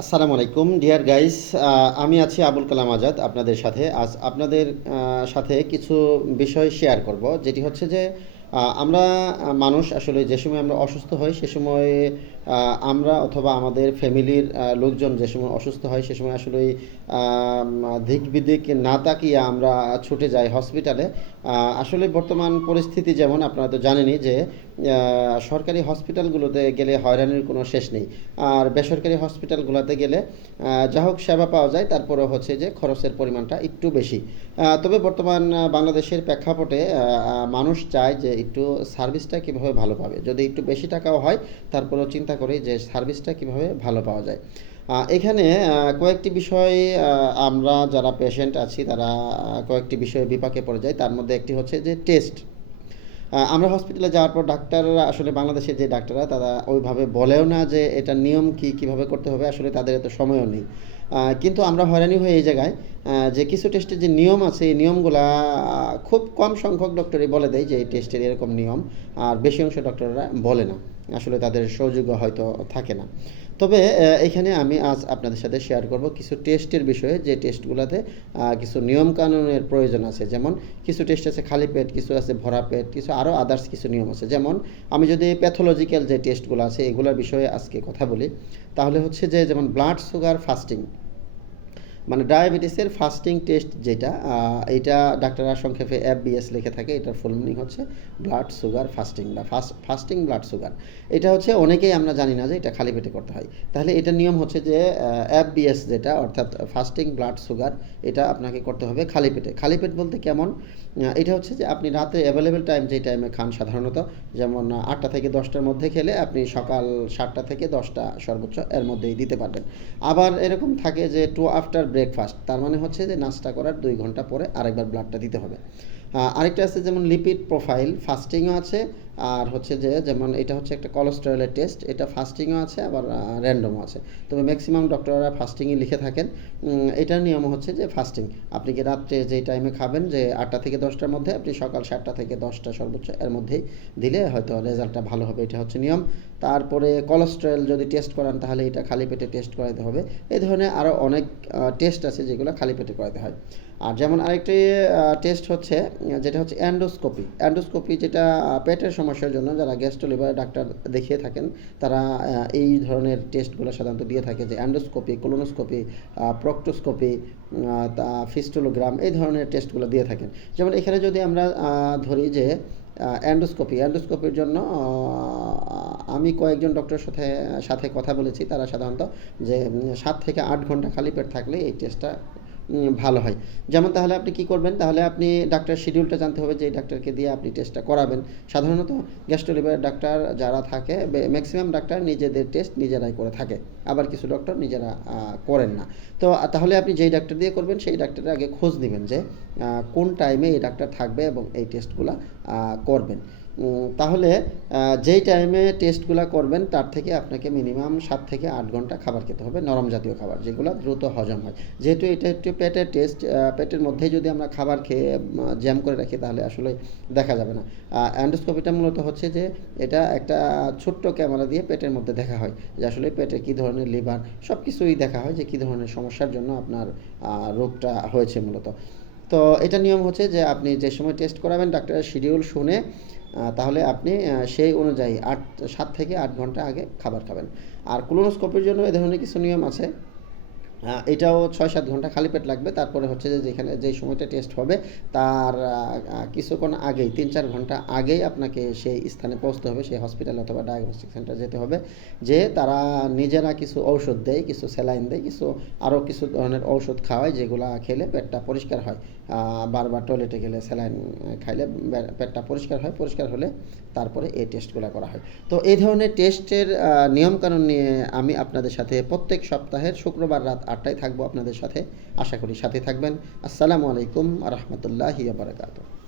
আসসালামু আলাইকুম। Deer guys আমি আছি আবুল কালাম আজাদ আপনাদের সাথে। আজ আপনাদের সাথে কিছু বিষয় শেয়ার করব, যেটি হচ্ছে যে আমরা মানুষ আসলে যে সময় আমরা অসুস্থ হই, সে সময় আমরা অথবা আমাদের ফ্যামিলির লোকজন যে সময় অসুস্থ হয়, সে সময় আসলে দিক বিদিক না তাকিয়ে আমরা ছুটে যাই হসপিটালে আসলে বর্তমান পরিস্থিতি যেমন, আপনারা তো জানেনই যে সরকারি হসপিটালগুলোতে গেলে হয়রানির কোনো শেষ নেই। আর বেসরকারি হসপিটালগুলোতে গেলে যা হোক সেবা পাওয়া যায়, তারপরেও হচ্ছে যে খরচের পরিমাণটা একটু বেশি। তবে বর্তমান বাংলাদেশের প্রেক্ষাপটে মানুষ চায় যে একটু সার্ভিসটা কীভাবে ভালো পাবে? যদি একটু বেশি টাকাও হয়, তারপরেও চিন্তা করি যে সার্ভিসটা কীভাবে ভালো পাওয়া যায়। এখানে কয়েকটি বিষয় আমরা যারা পেশেন্ট আছি, তারা কয়েকটি বিষয়ে বিপাকে পড়ে যায় তার মধ্যে একটি হচ্ছে যে টেস্ট আমরা হসপিটালে যাওয়ার পর ডাক্তাররা, আসলে বাংলাদেশের যে ডাক্তাররা, তারা ওইভাবে বলেও না যে এটা নিয়ম কি, কীভাবে করতে হবে, আসলে তাদের এত সময়ও নেই। কিন্তু আমরা হয়রানি হয়ে এই জায়গায় যে কিছু টেস্টের যে নিয়ম আছে, এই নিয়মগুলা খুব কম সংখ্যক ডক্টরই বলে দেয় যে এই টেস্টের এরকম নিয়ম, আর বেশি অংশ ডক্টররা বলে না। আসলে তাদের সৌযোগ্য হয়তো থাকে না। তবে এখানে আমি আজ আপনাদের সাথে শেয়ার করব কিছু টেস্টের বিষয়ে। যে টেস্টগুলোতে কিছু নিয়ম কানুনের প্রয়োজন আছে। যেমন, কিছু টেস্ট আছে খালি পেট, কিছু আছে ভরা পেট, কিছু আরও আদার্স কিছু নিয়ম আছে। যেমন, আমি যদি প্যাথোলজিক্যাল যে টেস্টগুলো আছে, এগুলোর বিষয়ে আজকে কথা বলি, তাহলে হচ্ছে যে, যেমন ব্লাড সুগার ফাস্টিং মানে ডায়াবেটিসের ফাস্টিং টেস্ট যেটা এটা ডাক্তাররা সংক্ষেপে এফবিএস লিখে থাকে, এটার ফুল মিনিং হচ্ছে ব্লাড সুগার ফাস্টিং বা ফাস্ট ফাস্টিং ব্লাড সুগার এটা হচ্ছে অনেকেই আমরা জানি না যে এটা খালি পেটে করতে হয়। তাহলে এটা নিয়ম হচ্ছে যে এফবিএস যেটা, অর্থাৎ ফাস্টিং ব্লাড সুগার এটা আপনাকে করতে হবে খালি পেটে। খালি পেট বলতে কেমন? এটা হচ্ছে যে আপনি রাতে অ্যাভেলেবেল টাইম যে টাইমে খান সাধারণত, যেমন আটটা থেকে দশটার মধ্যে খেলে আপনি সকাল সাতটা থেকে দশটা সর্বোচ্চ এর মধ্যেই দিতে পারবেন। আবার এরকম থাকে যে টু আফটার ব্রেকফাস্ট তার মানে হচ্ছে যে নাস্তা করার দুই ঘণ্টা পরে আরেকবার ব্লাডটা দিতে হবে। আরেকটা আছে যেমন লিপিড প্রোফাইল ফাস্টিংও আছে আর হচ্ছে যে, যেমন এটা হচ্ছে একটা কোলেস্টেরলের টেস্ট এটা ফাস্টিংও আছে, আবার র্যান্ডমও আছে। তবে ম্যাক্সিমাম ডক্টররা ফাস্টিংই লিখে থাকেন। এটার নিয়ম হচ্ছে যে ফাস্টিং আপনি কি রাত্রে যে টাইমে খাবেন, যে আটটা থেকে দশটার মধ্যে, আপনি সকাল সাতটা থেকে দশটা সর্বোচ্চ এর মধ্যেই দিলে হয়তো রেজাল্টটা ভালো হবে, এটা হচ্ছে নিয়ম। তারপরে কোলেস্টেরল যদি টেস্ট করান, তাহলে এটা খালি পেটে টেস্ট করাতে হবে। এই ধরনের আরও অনেক টেস্ট আছে যেগুলো খালি পেটে করাতে হয়। আর যেমন আরেকটি টেস্ট হচ্ছে, যেটা হচ্ছে অ্যান্ডোস্কোপি অ্যান্ডোস্কোপি যেটা পেটের সমস্যার জন্য যারা গ্যাস্ট্রো লিভার ডাক্তার দেখিয়ে থাকেন, তারা এই ধরনের টেস্টগুলো সাধারণত দিয়ে থাকে যে অ্যান্ডোস্কোপি কোলোনোস্কোপি প্রক্টোস্কোপি তা ফিস্টোলোগ্রাম এই ধরনের টেস্টগুলো দিয়ে থাকেন। যেমন এখানে যদি আমরা ধরি যে অ্যান্ডোস্কোপি অ্যান্ডোস্কোপির জন্য আমি কয়েকজন ডক্টরের সাথে সাথে কথা বলেছি, তারা সাধারণত যে সাত থেকে আট ঘণ্টা খালি পেট থাকলে এই টেস্টটা ভালো হয়। যেমন তাহলে আপনি কি করবেন, তাহলে আপনি ডাক্তার শিডিউলটা জানতে হবে যে ডাক্তারকে দিয়ে আপনি টেস্টটা করাবেন। সাধারণত গ্যাস্ট্রোলিভার ডাক্তার যারা থাকে ম্যাক্সিমাম ডাক্তার নিজেদের টেস্ট নিজেরাই করে থাকে। আবার কিছু ডক্টর নিজেরা করেন না। তো তাহলে আপনি যেই ডাক্তার দিয়ে করবেন, সেই ডাক্তারের আগে খোঁজ নেবেন যে কোন টাইমে এই ডাক্তার থাকবে এবং এই টেস্টগুলো করবেন। তাহলে যেই টাইমে টেস্টগুলো করবেন, তার থেকে আপনাকে মিনিমাম সাত থেকে আট ঘণ্টা খাবার খেতে হবে, নরম জাতীয় খাবার, যেগুলো দ্রুত হজম হয়। যেহেতু এটা একটু পেটের টেস্ট পেটের মধ্যেই যদি আমরা খাবার খেয়ে জ্যাম করে রাখি, তাহলে আসলে দেখা যাবে না। অ্যান্ডোস্কোপিটা মূলত হচ্ছে যে, এটা একটা ছোট্ট ক্যামেরা দিয়ে পেটের মধ্যে দেখা হয়, যে আসলে পেটে কী ধরনের লিভার সব কিছুই দেখা হয় যে কী ধরনের সমস্যার জন্য আপনার রোগটা হয়েছে মূলত। তো এটা নিয়ম হচ্ছে যে আপনি যে সময় টেস্ট করাবেন ডাক্তারের শিডিউল শুনে তাহলে আপনি সেই অনুযায়ী আট, সাত থেকে আট ঘণ্টা আগে খাবার খাবেন। আর কোলোনোস্কোপির জন্য এ ধরনের কিছু নিয়ম আছে। এটাও ছয় সাত ঘণ্টা খালি পেট লাগবে। তারপরে হচ্ছে যে যেখানে যেই সময়টা টেস্ট হবে, তার কিছুক্ষণ আগেই তিন চার ঘণ্টা আগেই আপনাকে সেই স্থানে পৌঁছতে হবে, সেই হসপিটাল অথবা ডায়াগনস্টিক সেন্টার যেতে হবে। যে তারা নিজেরা কিছু ঔষধ দেয়, কিছু স্যালাইন দেয়, কিছু আরও কিছু ধরনের ঔষধ খাওয়ায়, যেগুলা খেলে পেটটা পরিষ্কার হয়। বারবার টয়লেটে গেলে স্যালাইন খাইলে পেটটা পরিষ্কার হয়, পরিষ্কার হলে তারপরে এই টেস্টগুলো করা হয়। তো এই ধরনের টেস্টের নিয়মকানুন নিয়ে আমি আপনাদের সাথে প্রত্যেক সপ্তাহের শুক্রবার রাত আটটায় থাকব আপনাদের সাথে। আশা করি সাথে থাকবেন। আসসালামু আলাইকুম রহমতুল্লাহি বারকাতুহ।